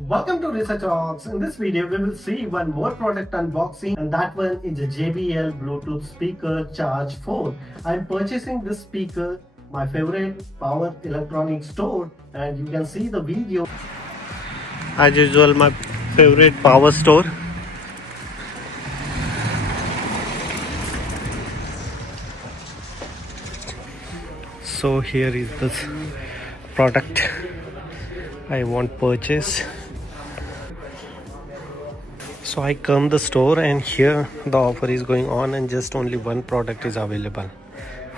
Welcome to Research Talks. In this video, we will see one more product unboxing, and that one is a JBL Bluetooth speaker Charge 4. I'm purchasing this speaker, my favorite power electronics store, and you can see the video. As usual, my favorite power store. So here is this product I want purchase. So I come the store and here the offer is going on and just only one product is available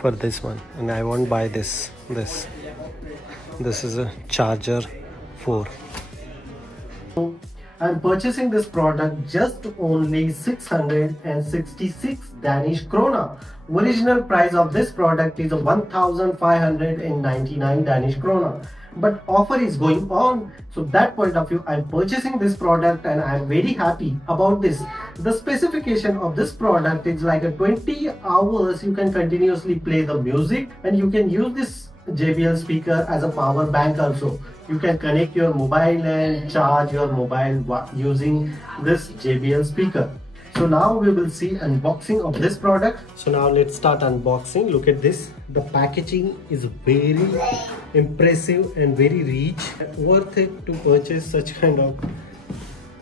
for this one, and I won't buy this. This is a Charger 4. I'm purchasing this product just only 666 Danish krona. Original price of this product is 1,599 Danish krona. But offer is going on, so that point of view I'm purchasing this product and I'm very happy about this. The specification of this product is like a 20 hours you can continuously play the music, and you can use this JBL speaker as a power bank also. You can connect your mobile and charge your mobile using this JBL speaker. So now we will see unboxing of this product. So now let's start unboxing. Look at this. The packaging is very impressive and very rich. Worth it to purchase such kind of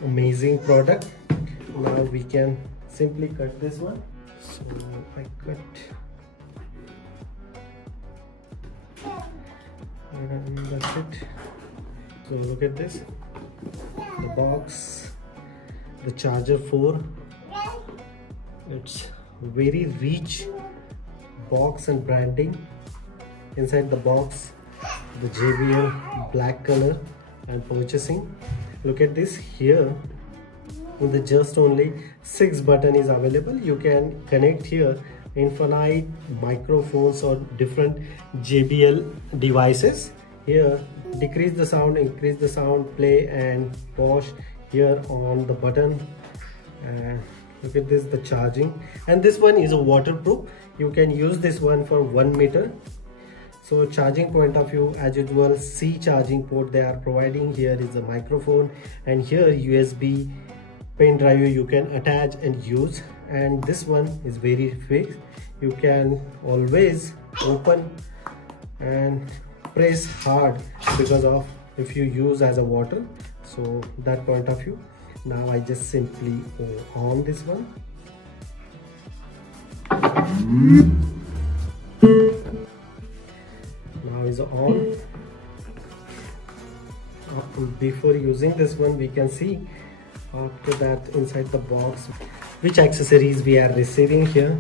amazing product. Now we can simply cut this one. So I cut. And that's it. So look at this. The box. The Charger 4. It's very rich box and branding. Inside the box, the JBL black color and purchasing. Look at this here. With the just only 6 button is available. You can connect here infinite microphones or different JBL devices. Here decrease the sound, increase the sound, play and pause here on the button. Look at this, the charging, and this one is a waterproof. You can use this one for 1 meter. So charging point of view, as usual, C charging port they are providing. Here is a microphone, and here USB pen drive you can attach and use. And this one is very fixed. You can always open and press hard because of if you use as a water. So that point of view. Now I just simply on this one. Now is on. Before using this one, we can see after that inside the box which accessories we are receiving here.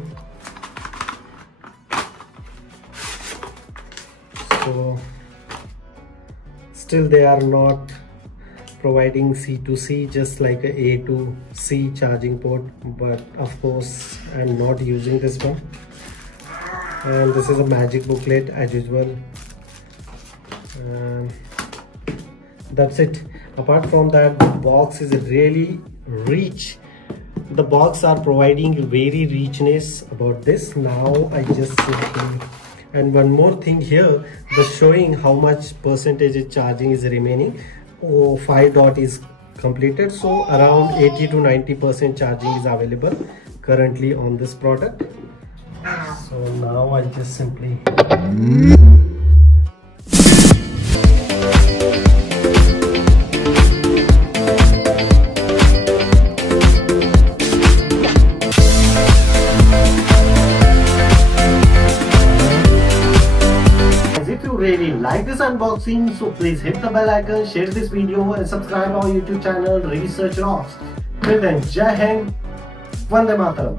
So still they are not providing C to C, just like a to C charging port, but of course I'm not using this one. And this is a magic booklet as usual. That's it. Apart from that, the box is really rich. The box are providing very richness about this. Now I just simply, and one more thing here, the showing how much percentage charging is remaining. 5 dot is completed, so around 80 to 90% charging is available currently on this product. So now I just simply really like this unboxing, so please hit the bell icon, share this video and subscribe our YouTube channel Research Talks. Till then, Jai Hind, Vande Mataram.